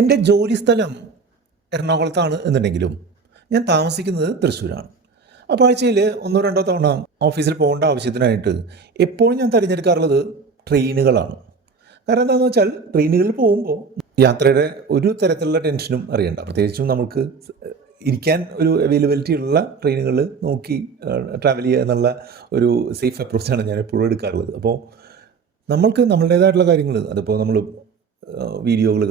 എൻ്റെ ജോലിസ്ഥലം എറണാകുളത്താണ് എന്നുണ്ടെങ്കിലും ഞാൻ താമസിക്കുന്നത് തൃശ്ശൂരാണ്. അപ്പോൾ ആഴ്ചയിൽ ഒന്നോ രണ്ടോ തവണ ഓഫീസിൽ പോകേണ്ട ആവശ്യത്തിനായിട്ട് എപ്പോഴും ഞാൻ തിരഞ്ഞെടുക്കാറുള്ളത് ട്രെയിനുകളാണ്. കാരണം എന്താണെന്ന് വെച്ചാൽ ട്രെയിനുകളിൽ പോകുമ്പോൾ യാത്രയുടെ ഒരു തരത്തിലുള്ള ടെൻഷനും അറിയണ്ട. പ്രത്യേകിച്ചും നമുക്ക് ഇരിക്കാൻ ഒരു അവൈലബിലിറ്റി ഉള്ള ട്രെയിനുകൾ നോക്കി ട്രാവൽ ചെയ്യുക എന്നുള്ള ഒരു സേഫ് അപ്രോച്ചാണ് ഞാൻ എപ്പോഴും എടുക്കാറുള്ളത്. അപ്പോൾ നമ്മൾക്ക് നമ്മളുടേതായിട്ടുള്ള കാര്യങ്ങൾ, അതിപ്പോൾ നമ്മൾ വീഡിയോകൾ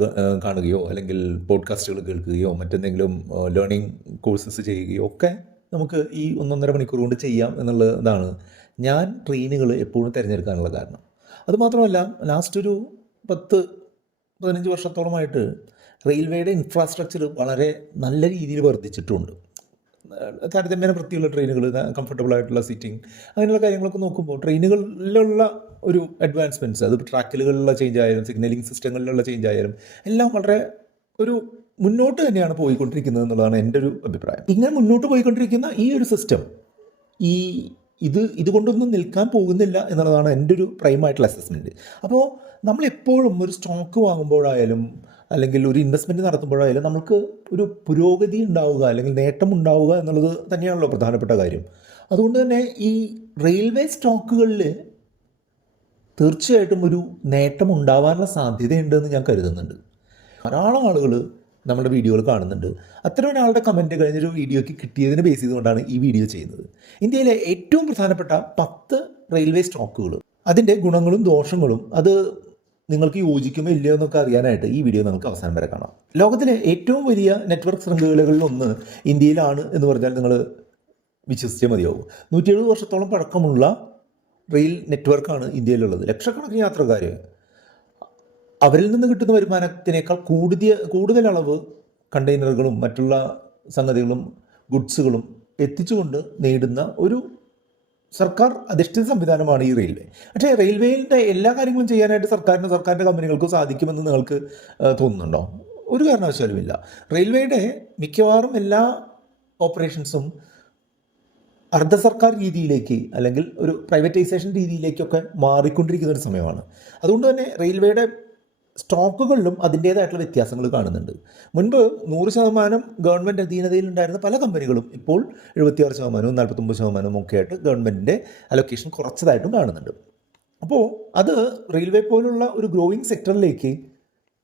കാണുകയോ അല്ലെങ്കിൽ പോഡ്കാസ്റ്റുകൾ കേൾക്കുകയോ മറ്റെന്തെങ്കിലും ലേണിംഗ് കോഴ്സസ് ചെയ്യുകയോ ഒക്കെ നമുക്ക് ഈ 1.5 മണിക്കൂർ കൊണ്ട് ചെയ്യാം എന്നുള്ളതാണ് ഞാൻ ട്രെയിനുകൾ എപ്പോഴും തിരഞ്ഞെടുക്കാനുള്ള കാരണം. അതുമാത്രമല്ല, ലാസ്റ്റ് ഒരു 10-15 വർഷത്തോളമായിട്ട് റെയിൽവേയുടെ ഇൻഫ്രാസ്ട്രക്ചർ വളരെ നല്ല രീതിയിൽ വർദ്ധിച്ചിട്ടുണ്ട്. താരതമ്യേന വൃത്തിയുള്ള ട്രെയിനുകൾ, കംഫർട്ടബിൾ ആയിട്ടുള്ള സീറ്റിംഗ്, അങ്ങനെയുള്ള കാര്യങ്ങളൊക്കെ നോക്കുമ്പോൾ ട്രെയിനുകളിലുള്ള ഒരു അഡ്വാൻസ്മെൻറ്റ്സ്, അത് ട്രാക്കിലുകളിലുള്ള ചേഞ്ച് ആയാലും സിഗ്നലിംഗ് സിസ്റ്റങ്ങളിലുള്ള ചേഞ്ച് ആയാലും എല്ലാം വളരെ ഒരു മുന്നോട്ട് തന്നെയാണ് പോയിക്കൊണ്ടിരിക്കുന്നത് എന്നുള്ളതാണ് എൻ്റെ ഒരു അഭിപ്രായം. ഇങ്ങനെ മുന്നോട്ട് പോയിക്കൊണ്ടിരിക്കുന്ന ഈ ഒരു സിസ്റ്റം ഇതുകൊണ്ടൊന്നും നിൽക്കാൻ പോകുന്നില്ല എന്നുള്ളതാണ് എൻ്റെ ഒരു പ്രൈമായിട്ടുള്ള അസസ്മെൻറ്റ്. അപ്പോൾ നമ്മളെപ്പോഴും ഒരു സ്റ്റോക്ക് വാങ്ങുമ്പോഴായാലും അല്ലെങ്കിൽ ഒരു ഇൻവെസ്റ്റ്മെൻറ്റ് നടത്തുമ്പോഴായാലും നമുക്ക് ഒരു പുരോഗതി ഉണ്ടാവുക അല്ലെങ്കിൽ നേട്ടം ഉണ്ടാവുക എന്നുള്ളത് തന്നെയാണല്ലോ പ്രധാനപ്പെട്ട കാര്യം. അതുകൊണ്ട് തന്നെ ഈ റെയിൽവേ സ്റ്റോക്കുകളിൽ തീർച്ചയായിട്ടും ഒരു നേട്ടം ഉണ്ടാവാനുള്ള സാധ്യതയുണ്ടെന്ന് ഞാൻ കരുതുന്നുണ്ട്. ധാരാളം ആളുകൾ നമ്മുടെ വീഡിയോകൾ കാണുന്നുണ്ട്. അത്തരം ഒരാളുടെ കമൻറ്റ് കഴിഞ്ഞൊരു വീഡിയോയ്ക്ക് കിട്ടിയതിനെ ബേസ് ചെയ്തുകൊണ്ടാണ് ഈ വീഡിയോ ചെയ്യുന്നത്. ഇന്ത്യയിലെ ഏറ്റവും പ്രധാനപ്പെട്ട 10 റെയിൽവേ സ്റ്റോക്കുകൾ, അതിൻ്റെ ഗുണങ്ങളും ദോഷങ്ങളും, അത് നിങ്ങൾക്ക് യോജിക്കുമോ ഇല്ലയോ എന്നൊക്കെ അറിയാനായിട്ട് ഈ വീഡിയോ നമുക്ക് അവസാനം വരെ കാണാം. ലോകത്തിലെ ഏറ്റവും വലിയ നെറ്റ്വർക്ക് ശൃംഖലകളിലൊന്ന് ഇന്ത്യയിലാണ് എന്ന് പറഞ്ഞാൽ നിങ്ങൾ വിശ്വസിച്ചേ മതിയാവും. 170 വർഷത്തോളം പഴക്കമുള്ള റെയിൽ നെറ്റ്വർക്കാണ് ഇന്ത്യയിലുള്ളത്. ലക്ഷക്കണക്കിന് യാത്രക്കാർ അവരിൽ നിന്ന് കിട്ടുന്ന വരുമാനത്തിനേക്കാൾ കൂടുതൽ അളവ് കണ്ടെയ്നറുകളും മറ്റുള്ള സംഗതികളും ഗുഡ്സുകളും എത്തിച്ചുകൊണ്ട് നേടുന്ന ഒരു സർക്കാർ അധിഷ്ഠിത സംവിധാനമാണ് ഈ റെയിൽവേ. പക്ഷേ റെയിൽവേയുടെ എല്ലാ കാര്യങ്ങളും ചെയ്യാനായിട്ട് സർക്കാരിൻ്റെ കമ്പനികൾക്കും സാധിക്കുമെന്ന് നിങ്ങൾക്ക് തോന്നുന്നുണ്ടോ? ഒരു കാരണവശാലുമില്ല. റെയിൽവേയുടെ മിക്കവാറും എല്ലാ ഓപ്പറേഷൻസും അർദ്ധ സർക്കാർ രീതിയിലേക്ക് അല്ലെങ്കിൽ ഒരു പ്രൈവറ്റൈസേഷൻ രീതിയിലേക്കൊക്കെ മാറിക്കൊണ്ടിരിക്കുന്ന ഒരു സമയമാണ്. അതുകൊണ്ട് തന്നെ റെയിൽവേയുടെ സ്റ്റോക്കുകളിലും അതിൻ്റേതായിട്ടുള്ള വ്യത്യാസങ്ങൾ കാണുന്നുണ്ട്. മുൻപ് 100% ഗവൺമെൻറ് അധീനതയിലുണ്ടായിരുന്ന പല കമ്പനികളും ഇപ്പോൾ 76%, 49% ഒക്കെ ആയിട്ട് ഗവൺമെൻറ്റിൻ്റെ അലൊക്കേഷൻ കുറച്ചതായിട്ടും കാണുന്നുണ്ട്. അപ്പോൾ അത് റെയിൽവേ പോലുള്ള ഒരു ഗ്രോയിങ് സെക്ടറിലേക്ക്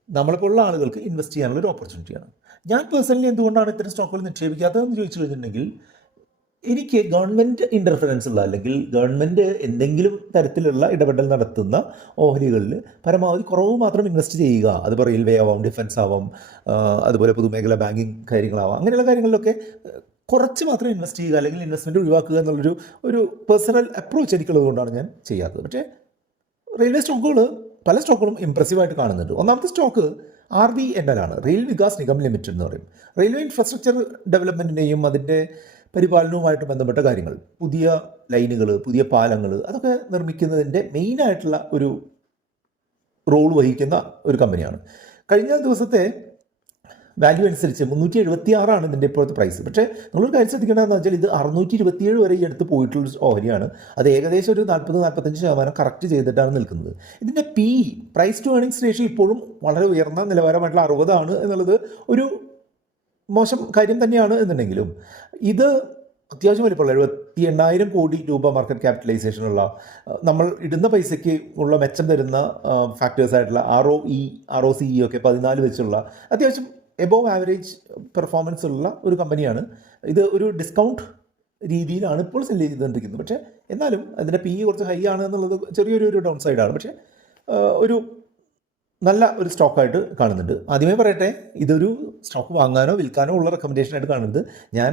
നമ്മളെപ്പോലുള്ള ആളുകൾക്ക് ഇൻവെസ്റ്റ് ചെയ്യാനുള്ള ഒരു ഓപ്പർച്യൂണിറ്റിയാണ്. ഞാൻ പേഴ്സണലി എന്തുകൊണ്ടാണ് ഇത്തരം സ്റ്റോക്കുകൾ നിക്ഷേപിക്കാത്തതെന്ന് ചോദിച്ചു കഴിഞ്ഞിട്ടുണ്ടെങ്കിൽ, എനിക്ക് ഗവൺമെൻറ് ഇൻ്റർഫറൻസ് ഉള്ള അല്ലെങ്കിൽ ഗവൺമെൻറ് എന്തെങ്കിലും തരത്തിലുള്ള ഇടപെടൽ നടത്തുന്ന ഓഹരികളിൽ പരമാവധി കുറവ് മാത്രം ഇൻവെസ്റ്റ് ചെയ്യുക. അതിപ്പോൾ റെയിൽവേ ആവാം, ഡിഫൻസ് ആവാം, അതുപോലെ പൊതുമേഖല ബാങ്കിങ് കാര്യങ്ങളാവാം, അങ്ങനെയുള്ള കാര്യങ്ങളിലൊക്കെ കുറച്ച് മാത്രം ഇൻവെസ്റ്റ് ചെയ്യുക അല്ലെങ്കിൽ ഇൻവെസ്റ്റ്മെൻറ്റ് ഒഴിവാക്കുക എന്നുള്ളൊരു പേഴ്സണൽ അപ്രോച്ച് എനിക്കുള്ളത് കൊണ്ടാണ് ഞാൻ ചെയ്യാത്തത്. പക്ഷേ റെയിൽവേ സ്റ്റോക്കുകൾ, പല സ്റ്റോക്കുകളും ഇംപ്രസീവായിട്ട് കാണുന്നുണ്ട്. ഒന്നാമത്തെ സ്റ്റോക്ക് RVNL ആണ്, റെയിൽ വികാസ് നിഗം ലിമിറ്റഡ് എന്ന് പറയും. റെയിൽവേ ഇൻഫ്രാസ്ട്രക്ചർ ഡെവലപ്മെൻറ്റിനെയും അതിൻ്റെ പരിപാലനവുമായിട്ട് ബന്ധപ്പെട്ട കാര്യങ്ങൾ, പുതിയ ലൈനുകൾ, പുതിയ പാലങ്ങൾ, അതൊക്കെ നിർമ്മിക്കുന്നതിൻ്റെ മെയിനായിട്ടുള്ള ഒരു റോൾ വഹിക്കുന്ന ഒരു കമ്പനിയാണ്. കഴിഞ്ഞ ദിവസത്തെ വാല്യൂ അനുസരിച്ച് 376 ഇതിൻ്റെ ഇപ്പോഴത്തെ പ്രൈസ്. പക്ഷേ നമ്മളൊരു കാര്യം ശ്രദ്ധിക്കേണ്ടതെന്ന് വെച്ചാൽ ഇത് 627 വരെ ഈ അടുത്ത് പോയിട്ടുള്ള ഓഹരിയാണ്. അത് ഏകദേശം ഒരു 40-45% കറക്റ്റ് ചെയ്തിട്ടാണ് നിൽക്കുന്നത്. ഇതിൻ്റെ പ്രൈസ് ടു ഏർണിങ്സ് റേഷ്യോ ഇപ്പോഴും വളരെ ഉയർന്ന നിലവാരമായിട്ടുള്ള 60 ആണ് എന്നുള്ളത് ഒരു മോശം കാര്യം തന്നെയാണ് എന്നുണ്ടെങ്കിലും, ഇത് അത്യാവശ്യം വലിപ്പമുള്ള 78,000 കോടി രൂപ മാർക്കറ്റ് ക്യാപിറ്റലൈസേഷനുള്ള, നമ്മൾ ഇടുന്ന പൈസയ്ക്ക് ഉള്ള മെച്ചം തരുന്ന ഫാക്ടേഴ്സായിട്ടുള്ള ROCE ഒക്കെ 14 വെച്ചുള്ള അത്യാവശ്യം എബോവ് ആവറേജ് പെർഫോമൻസ് ഉള്ള ഒരു കമ്പനിയാണ്. ഇത് ഒരു ഡിസ്കൗണ്ട് രീതിയിലാണ് ഇപ്പോൾ സെല് ചെയ്തുകൊണ്ടിരിക്കുന്നത്. പക്ഷേ എന്നാലും അതിൻ്റെ കുറച്ച് ഹൈ ആണ് എന്നുള്ളത് ചെറിയൊരു ഡൗൺ സൈഡാണ്. പക്ഷേ ഒരു നല്ല ഒരു സ്റ്റോക്കായിട്ട് കാണുന്നുണ്ട്. ആദ്യമേ പറയട്ടെ, ഇതൊരു സ്റ്റോക്ക് വാങ്ങാനോ വിൽക്കാനോ ഉള്ള റെക്കമെൻഡേഷനായിട്ട് കാണുന്നത്. ഞാൻ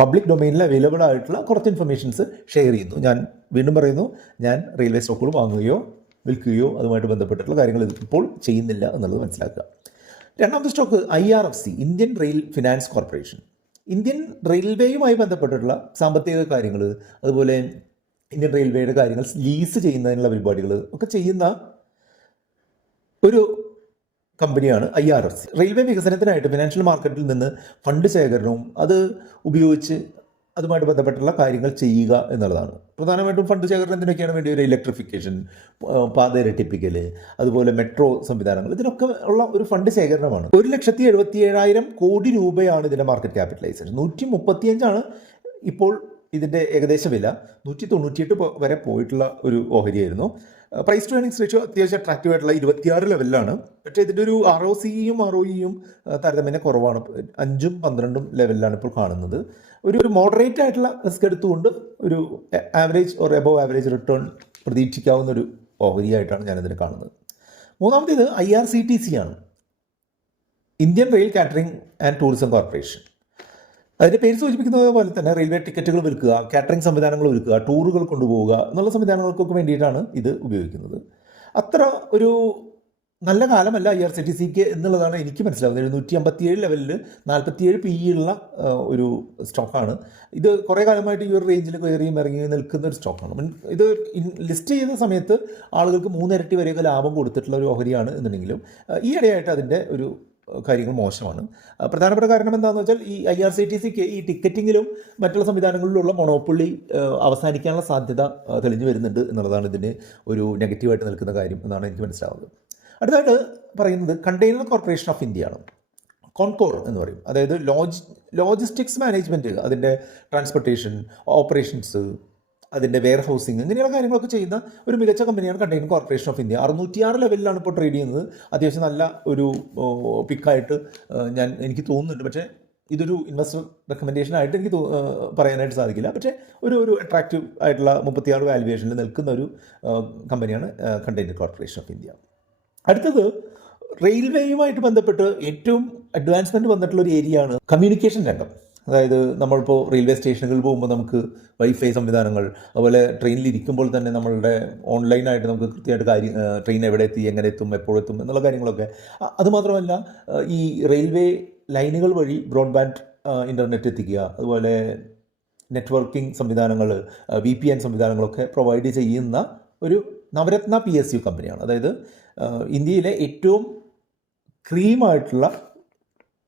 പബ്ലിക് ഡൊമൈനിൽ അവൈലബിൾ ആയിട്ടുള്ള കുറച്ച് ഇൻഫർമേഷൻസ് ഷെയർ ചെയ്യുന്നു. ഞാൻ വീണ്ടും പറയുന്നു, ഞാൻ റെയിൽവേ സ്റ്റോക്കുകൾ വാങ്ങുകയോ വിൽക്കുകയോ അതുമായിട്ട് ബന്ധപ്പെട്ടിട്ടുള്ള കാര്യങ്ങൾ ഇപ്പോൾ ചെയ്യുന്നില്ല എന്നുള്ളത് മനസ്സിലാക്കുക. രണ്ടാമത്തെ stock IRFC, Indian rail finance corporation. Indian റെയിൽവേയുമായി ബന്ധപ്പെട്ടിട്ടുള്ള സാമ്പത്തിക കാര്യങ്ങൾ, അതുപോലെ ഇന്ത്യൻ റെയിൽവേയുടെ കാര്യങ്ങൾ ലീസ് ചെയ്യുന്നതിനുള്ള പരിപാടികൾ ഒക്കെ ചെയ്യുന്ന ഒരു കമ്പനിയാണ് IRFC. റെയിൽവേ വികസനത്തിനായിട്ട് ഫിനാൻഷ്യൽ മാർക്കറ്റിൽ നിന്ന് ഫണ്ട് ശേഖരണവും അത് ഉപയോഗിച്ച് അതുമായിട്ട് ബന്ധപ്പെട്ടുള്ള കാര്യങ്ങൾ ചെയ്യുക എന്നുള്ളതാണ്. പ്രധാനമായിട്ടും ഫണ്ട് ശേഖരണത്തിനൊക്കെയാണ് വേണ്ടി ഒരു ഇലക്ട്രിഫിക്കേഷൻ, പാത ഇരട്ടിപ്പിക്കൽ, അതുപോലെ മെട്രോ സംവിധാനങ്ങൾ, ഇതിനൊക്കെ ഉള്ള ഒരു ഫണ്ട് ശേഖരണമാണ്. 1,77,000 കോടി രൂപയാണ് ഇതിൻ്റെ മാർക്കറ്റ് ക്യാപിറ്റലൈസേഷൻ. 135 ഇപ്പോൾ ഇതിൻ്റെ ഏകദേശ വില. 198 വരെ പോയിട്ടുള്ള ഒരു ഓഹരിയായിരുന്നു. പ്രൈസ് ടു ഏർണിങ്സ് റേഷ്യോ അത്യാവശ്യം അട്രാക്റ്റീവ് ആയിട്ടുള്ള 26 ലെവലിലാണ്. പക്ഷേ ഇതിൻ്റെ ഒരു ROCയും ROEയും താരതമ്യേന കുറവാണ്. 5ഉം 12ഉം ലെവലിലാണ് ഇപ്പോൾ കാണുന്നത്. ഒരു മോഡറേറ്റ് ആയിട്ടുള്ള റിസ്ക് എടുത്തുകൊണ്ട് ഒരു average or above average return പ്രതീക്ഷിക്കാവുന്ന ഒരു ഓഹരിയായിട്ടാണ് ഞാനിതിനെ കാണുന്നത്. മൂന്നാമത്തേത് IRCTC ആണ്, Indian rail catering and tourism corporation. അതിൻ്റെ പേര് സൂചിപ്പിക്കുന്നത് പോലെ തന്നെ റെയിൽവേ ടിക്കറ്റുകൾ വിൽക്കുക, കാറ്ററിംഗ് സംവിധാനങ്ങൾ ഒരുക്കുക, ടൂറുകൾ കൊണ്ടുപോവുക എന്നുള്ള സംവിധാനങ്ങൾക്കൊക്കെ വേണ്ടിയിട്ടാണ് ഇത് ഉപയോഗിക്കുന്നത്. അത്ര ഒരു നല്ല കാലമല്ല IRCTCക്ക് എന്നുള്ളതാണ് എനിക്ക് മനസ്സിലാവുന്നത്. 757 ലെവലിൽ 47 PE ഉള്ള ഒരു സ്റ്റോക്കാണ് ഇത്. കുറേ കാലമായിട്ട് ഈ ഒരു റേഞ്ചിൽ കയറിയും ഇറങ്ങി നിൽക്കുന്ന ഒരു സ്റ്റോക്കാണ്. ഇത് ലിസ്റ്റ് ചെയ്ത സമയത്ത് ആളുകൾക്ക് 3 ഇരട്ടി വരെയൊക്കെ ലാഭം കൊടുത്തിട്ടുള്ള ഒരു ഓഹരിയാണ് എന്നുണ്ടെങ്കിലും ഈയിടെയായിട്ട് അതിൻ്റെ ഒരു കാര്യങ്ങൾ മോശമാണ്. പ്രധാനപ്പെട്ട കാരണം എന്താണെന്ന് വെച്ചാൽ ഈ IRCTCക്ക് ഈ ടിക്കറ്റിങ്ങിലും മറ്റുള്ള സംവിധാനങ്ങളിലുള്ള മൊണോപ്പൊളി അവസാനിക്കാനുള്ള സാധ്യത തെളിഞ്ഞു വരുന്നുണ്ട് എന്നുള്ളതാണ് ഇതിന് ഒരു നെഗറ്റീവായിട്ട് നിൽക്കുന്ന കാര്യം എന്നാണ് എനിക്ക് മനസ്സിലാവുന്നത്. അടുത്തായിട്ട് പറയുന്നത് കണ്ടെയ്നർ കോർപ്പറേഷൻ ഓഫ് ഇന്ത്യ ആണ്, കോൺകോർ എന്ന് പറയും. അതായത് ലോജിസ്റ്റിക്സ് മാനേജ്മെൻറ്റ്, അതിൻ്റെ ട്രാൻസ്പോർട്ടേഷൻ, ഓപ്പറേഷൻസ്, അതിൻ്റെ വെയർ ഹൗസിങ്, ഇങ്ങനെയുള്ള കാര്യങ്ങളൊക്കെ ചെയ്യുന്ന ഒരു മികച്ച കമ്പനിയാണ് കണ്ടെയ്നർ കോർപ്പറേഷൻ ഓഫ് ഇന്ത്യ. 606 ലെവലിലാണ് ഇപ്പോൾ ട്രേഡ് ചെയ്യുന്നത്. അത്യാവശ്യം നല്ല ഒരു പിക്കായിട്ട് എനിക്ക് തോന്നുന്നുണ്ട്. പക്ഷേ ഇതൊരു ഇൻവെസ്റ്റർ റെക്കമെൻഡേഷൻ ആയിട്ട് എനിക്ക് പറയാനായിട്ട് സാധിക്കില്ല. പക്ഷേ ഒരു അട്രാക്റ്റീവ് ആയിട്ടുള്ള 36 വാല്യുവേഷനിൽ നിൽക്കുന്ന ഒരു കമ്പനിയാണ് കണ്ടെയ്നർ കോർപ്പറേഷൻ ഓഫ് ഇന്ത്യ. അടുത്തത് റെയിൽവേയുമായിട്ട് ബന്ധപ്പെട്ട് ഏറ്റവും അഡ്വാൻസ്മെൻറ്റ് വന്നിട്ടുള്ള ഒരു ഏരിയയാണ് കമ്മ്യൂണിക്കേഷൻ രംഗം. അതായത് നമ്മളിപ്പോൾ റെയിൽവേ സ്റ്റേഷനുകളിൽ പോകുമ്പോൾ നമുക്ക് വൈഫൈ സംവിധാനങ്ങൾ, അതുപോലെ ട്രെയിനിലിരിക്കുമ്പോൾ തന്നെ നമ്മളുടെ ഓൺലൈനായിട്ട് നമുക്ക് കൃത്യമായിട്ട് ട്രെയിൻ എവിടെ എത്തി, എങ്ങനെ എത്തും, എപ്പോഴെത്തും എന്നുള്ള കാര്യങ്ങളൊക്കെ. അതുമാത്രമല്ല ഈ റെയിൽവേ ലൈനുകൾ വഴി ബ്രോഡ്ബാൻഡ് ഇൻ്റർനെറ്റ് എത്തിക്കുക, അതുപോലെ നെറ്റ്വർക്കിംഗ് സംവിധാനങ്ങൾ, VPN സംവിധാനങ്ങളൊക്കെ പ്രൊവൈഡ് ചെയ്യുന്ന ഒരു നവരത്ന PSU കമ്പനിയാണ്. അതായത് ഇന്ത്യയിലെ ഏറ്റവും ക്രീമായിട്ടുള്ള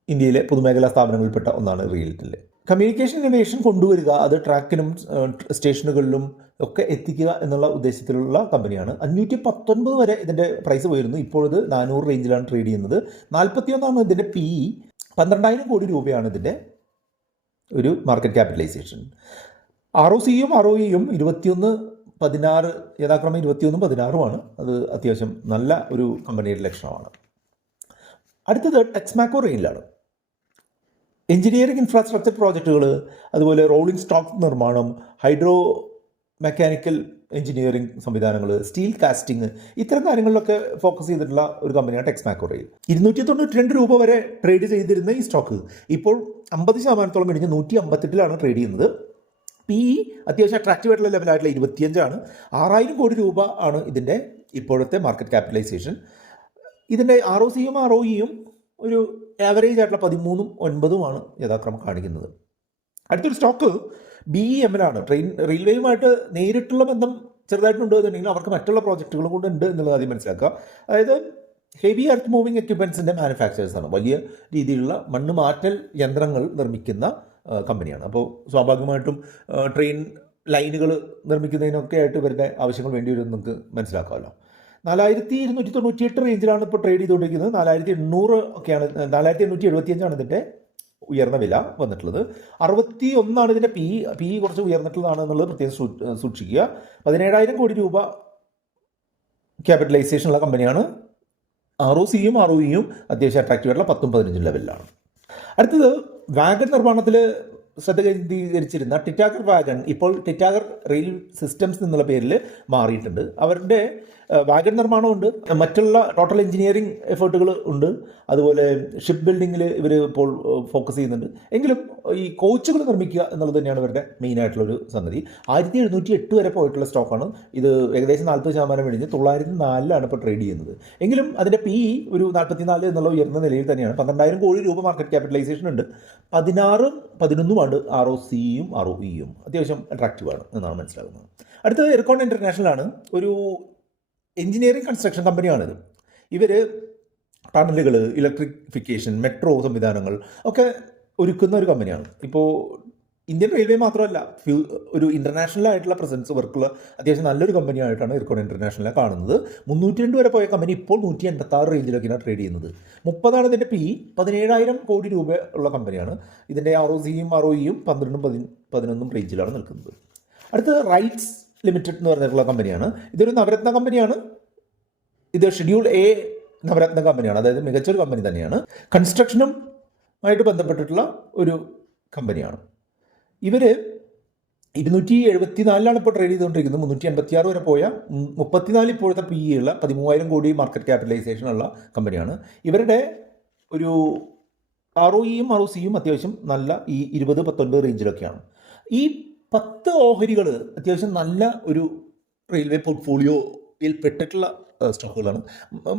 ഇന്ത്യയിലെ പൊതുമേഖലാ സ്ഥാപനങ്ങളിൽപ്പെട്ട ഒന്നാണ് റെയിൽവേ. കമ്മ്യൂണിക്കേഷൻ ഇന്നോവേഷൻ കൊണ്ടുവരിക, അത് ട്രാക്കിനും സ്റ്റേഷനുകളിലും ഒക്കെ എത്തിക്കുക എന്നുള്ള ഉദ്ദേശത്തിലുള്ള കമ്പനിയാണ്. 519 വരെ ഇതിൻ്റെ പ്രൈസ് പോയിരുന്നു. ഇപ്പോൾ ഇത് 400 റേഞ്ചിലാണ് ട്രേഡ് ചെയ്യുന്നത്. 41 ഇതിൻ്റെ PE. 12,000 കോടി രൂപയാണ് ഇതിൻ്റെ ഒരു മാർക്കറ്റ് ക്യാപിറ്റലൈസേഷൻ. ROCയും ROEയും 21-16, യഥാക്രമം 21-ഉം 16ഉമാണ്. അത് അത്യാവശ്യം നല്ല ഒരു കമ്പനിയുടെ ലക്ഷണമാണ്. അടുത്തത് ടെക്സ്മാക്കോ റെയിലാണ്. എഞ്ചിനീയറിംഗ് ഇൻഫ്രാസ്ട്രക്ചർ പ്രോജക്റ്റുകൾ, അതുപോലെ റോളിംഗ് സ്റ്റോക്ക് നിർമ്മാണം, ഹൈഡ്രോ മെക്കാനിക്കൽ എഞ്ചിനീയറിംഗ് സംവിധാനങ്ങൾ, സ്റ്റീൽ കാസ്റ്റിംഗ്, ഇത്തരം കാര്യങ്ങളിലൊക്കെ ഫോക്കസ് ചെയ്തിട്ടുള്ള ഒരു കമ്പനിയാണ് ടെക്സ്മാക്കോ റെയിൽ. 292 രൂപ വരെ ട്രേഡ് ചെയ്തിരുന്ന ഈ സ്റ്റോക്ക് ഇപ്പോൾ 50% ഇടിഞ്ഞ് 158 ട്രേഡ് ചെയ്യുന്നത്. PE അത്യാവശ്യം അട്രാക്റ്റീവ് ആയിട്ടുള്ള ലെവലായിട്ടുള്ള 25 6,000 കോടി രൂപ ആണ് ഇതിൻ്റെ ഇപ്പോഴത്തെ മാർക്കറ്റ് ക്യാപിറ്റലൈസേഷൻ. ഇതിൻ്റെ ROCയും ROEയും ഒരു ആവറേജ് ആയിട്ടുള്ള 13-ഉം 9-ഉമാണ് യഥാക്രമം കാണിക്കുന്നത്. അടുത്തൊരു സ്റ്റോക്ക് BEML ആണ്. റെയിൽവേയുമായിട്ട് നേരിട്ടുള്ള ബന്ധം ചെറുതായിട്ടുണ്ട് എന്നുണ്ടെങ്കിൽ അവർക്ക് മറ്റുള്ള പ്രോജക്റ്റുകളും കൂടെ ഉണ്ട് എന്നുള്ളത് ആദ്യം മനസ്സിലാക്കുക. അതായത് ഹെവി എർത്ത് മൂവിങ് എക്യുപ്മെൻറ്റ്സിൻ്റെ മാനുഫാക്ചറേഴ്സാണ്. വലിയ രീതിയിലുള്ള മണ്ണ് മാറ്റൽ യന്ത്രങ്ങൾ നിർമ്മിക്കുന്ന കമ്പനിയാണ്. അപ്പോൾ സ്വാഭാവികമായിട്ടും ട്രെയിൻ ലൈനുകൾ നിർമ്മിക്കുന്നതിനൊക്കെ ആയിട്ട് ഇവരുടെ ആവശ്യങ്ങൾ വേണ്ടി വരും നമുക്ക് മനസ്സിലാക്കാമല്ലോ. 4,298 റേഞ്ചിലാണ് ഇപ്പോൾ ട്രേഡ് ചെയ്തുകൊണ്ടിരിക്കുന്നത്. 4,800 ഒക്കെയാണ്, 4,875 ഇതിൻ്റെ ഉയർന്ന വില വന്നിട്ടുള്ളത്. 61 ഇതിൻ്റെ PE കുറച്ച് ഉയർന്നിട്ടുള്ളതാണ് എന്നുള്ളത് പ്രത്യേകം സൂക്ഷിക്കുക. 17,000 കോടി രൂപ ക്യാപിറ്റലൈസേഷനുള്ള കമ്പനിയാണ്. ROCയും ROEയും അത്യാവശ്യം അട്രാക്റ്റീവ് ആയിട്ടുള്ള 10-ഉം 15-ഉം ലെവലിലാണ്. അടുത്തത് വാഗൺ നിർമ്മാണത്തിൽ ശ്രദ്ധ കേന്ദ്രീകരിച്ചിരുന്ന ടിറ്റാഗർ വാഗൺ ഇപ്പോൾ ടിറ്റാഗർ റെയിൽ സിസ്റ്റംസ് എന്നുള്ള പേരിൽ മാറിയിട്ടുണ്ട്. അവരുടെ വാഗൺ നിർമ്മാണമുണ്ട്, മറ്റുള്ള ടോട്ടൽ എഞ്ചിനീയറിംഗ് എഫേർട്ടുകൾ ഉണ്ട്, അതുപോലെ ഷിപ്പ് ബിൽഡിങ്ങിൽ ഇവർ ഇപ്പോൾ ഫോക്കസ് ചെയ്യുന്നുണ്ട്. എങ്കിലും ഈ കോച്ചുകൾ നിർമ്മിക്കുക എന്നുള്ളത് തന്നെയാണ് ഇവരുടെ മെയിനായിട്ടുള്ളൊരു സംഗതി. 1,708 വരെ പോയിട്ടുള്ള സ്റ്റോക്കാണ് ഇത്. ഏകദേശം 40% ഇടിഞ്ഞ് 904 ഇപ്പോൾ ട്രേഡ് ചെയ്യുന്നത്. എങ്കിലും അതിൻ്റെ PE ഒരു 44 എന്നുള്ള ഉയർന്ന നിലയിൽ തന്നെയാണ്. 12,000 കോടി രൂപ മാർക്കറ്റ് ക്യാപിറ്റലൈസേഷൻ ഉണ്ട്. 16-ഉം 11-ഉമാണ് ROCയും ROEയും. അത്യാവശ്യം അട്രാക്റ്റീവാണ് എന്നാണ് മനസ്സിലാകുന്നത്. അടുത്തത് എർക്കോൺ ഇൻ്റർനാഷണൽ ആണ്. ഒരു എഞ്ചിനീയറിംഗ് കൺസ്ട്രക്ഷൻ കമ്പനിയാണിത്. ഇവർ ടണലുകൾ, ഇലക്ട്രിഫിക്കേഷൻ, മെട്രോ സംവിധാനങ്ങൾ ഒക്കെ ഒരുക്കുന്ന ഒരു കമ്പനിയാണ്. ഇപ്പോൾ ഇന്ത്യൻ റെയിൽവേ മാത്രമല്ല ഒരു ഇൻ്റർനാഷണൽ ആയിട്ടുള്ള പ്രസൻസ് വർക്കുള്ള അത്യാവശ്യം നല്ലൊരു കമ്പനിയായിട്ടാണ് ഇർക്കോൺ ഇൻ്റർനാഷണലിനെ കാണുന്നത്. 302 വരെ പോയ കമ്പനി ഇപ്പോൾ 186 റേഞ്ചിലൊക്കെയാണ് ട്രേഡ് ചെയ്യുന്നത്. 30 ഇതിൻ്റെ PE. 17,000 കോടി രൂപ ഉള്ള കമ്പനിയാണ്. ഇതിൻ്റെ ROCയും ROEയും 12-11 റേഞ്ചിലാണ് നിൽക്കുന്നത്. അടുത്തത് റൈറ്റ്സ് ലിമിറ്റഡ് എന്ന് പറഞ്ഞിട്ടുള്ള കമ്പനിയാണ്. ഇതൊരു നവരത്ന കമ്പനിയാണ്. ഇത് ഷെഡ്യൂൾ A നവരത്ന കമ്പനിയാണ്, അതായത് മികച്ചൊരു കമ്പനി തന്നെയാണ്. കൺസ്ട്രക്ഷനും ആയിട്ട് ബന്ധപ്പെട്ടിട്ടുള്ള ഒരു കമ്പനിയാണ്. ഇവർ 274 ഇപ്പോൾ ട്രേഡ് ചെയ്തുകൊണ്ടിരിക്കുന്നത്. 386 വരെ പോയ 34 ഇപ്പോഴത്തെ PE ഉള്ള 13,000 കോടി മാർക്കറ്റ് ക്യാപിറ്റലൈസേഷൻ ഉള്ള കമ്പനിയാണ്. ഇവരുടെ ഒരു ROEയും ROCയും അത്യാവശ്യം നല്ല ഈ 20-19 റേഞ്ചിലൊക്കെയാണ്. ഈ 10 ഓഹരികൾ അത്യാവശ്യം നല്ല ഒരു റെയിൽവേ പോർട്ട്ഫോളിയോയിൽ പെട്ടിട്ടുള്ള സ്റ്റോക്കുകളാണ്.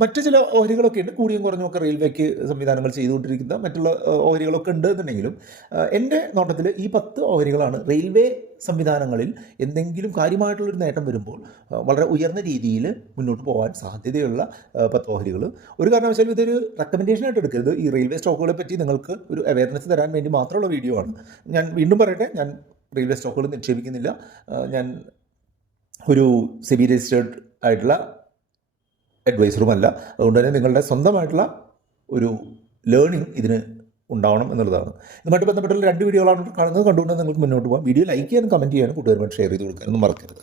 മറ്റു ചില ഓഹരികളൊക്കെ ഉണ്ട്, കൂടിയും കുറഞ്ഞുമൊക്കെ റെയിൽവേക്ക് സംവിധാനങ്ങൾ ചെയ്തുകൊണ്ടിരിക്കുന്ന മറ്റുള്ള ഓഹരികളൊക്കെ ഉണ്ട് എന്നുണ്ടെങ്കിലും എൻ്റെ നോട്ടത്തിൽ ഈ 10 ഓഹരികളാണ് റെയിൽവേ സംവിധാനങ്ങളിൽ എന്തെങ്കിലും കാര്യമായിട്ടുള്ളൊരു നേട്ടം വരുമ്പോൾ വളരെ ഉയർന്ന രീതിയിൽ മുന്നോട്ട് പോകാൻ സാധ്യതയുള്ള 10 ഓഹരികൾ. ഒരു കാരണവശാലും ഇതൊരു റെക്കമെൻഡേഷനായിട്ട് എടുക്കരുത്. ഈ റെയിൽവേ സ്റ്റോക്കുകളെ പറ്റി നിങ്ങൾക്ക് ഒരു അവയർനെസ് തരാൻ വേണ്ടി മാത്രമുള്ള വീഡിയോ ആണ്. ഞാൻ വീണ്ടും പറയട്ടെ, ഞാൻ റെയിൽവേ സ്റ്റോക്കുകൾ നിക്ഷേപിക്കുന്നില്ല. ഞാൻ ഒരു സെബി രജിസ്റ്റേർഡ് ആയിട്ടുള്ള അഡ്വൈസറുമല്ല. അതുകൊണ്ട് തന്നെ നിങ്ങളുടെ സ്വന്തമായിട്ടുള്ള ഒരു ലേണിംഗ് ഇതിന് ഉണ്ടാവണം എന്നുള്ളതാണ്. ഇതുമായിട്ട് ബന്ധപ്പെട്ടുള്ള 2 വീഡിയോകളാണ് കാണുന്നത്. കണ്ടുകൊണ്ട് നിങ്ങൾക്ക് മുന്നോട്ട് പോകാം. വീഡിയോ ലൈക്ക് ചെയ്യാനും കമൻറ്റ് ചെയ്യാനും കൂട്ടുകാരുമായിട്ട് ഷെയർ ചെയ്ത് കൊടുക്കാനൊന്നും മറക്കരുത്.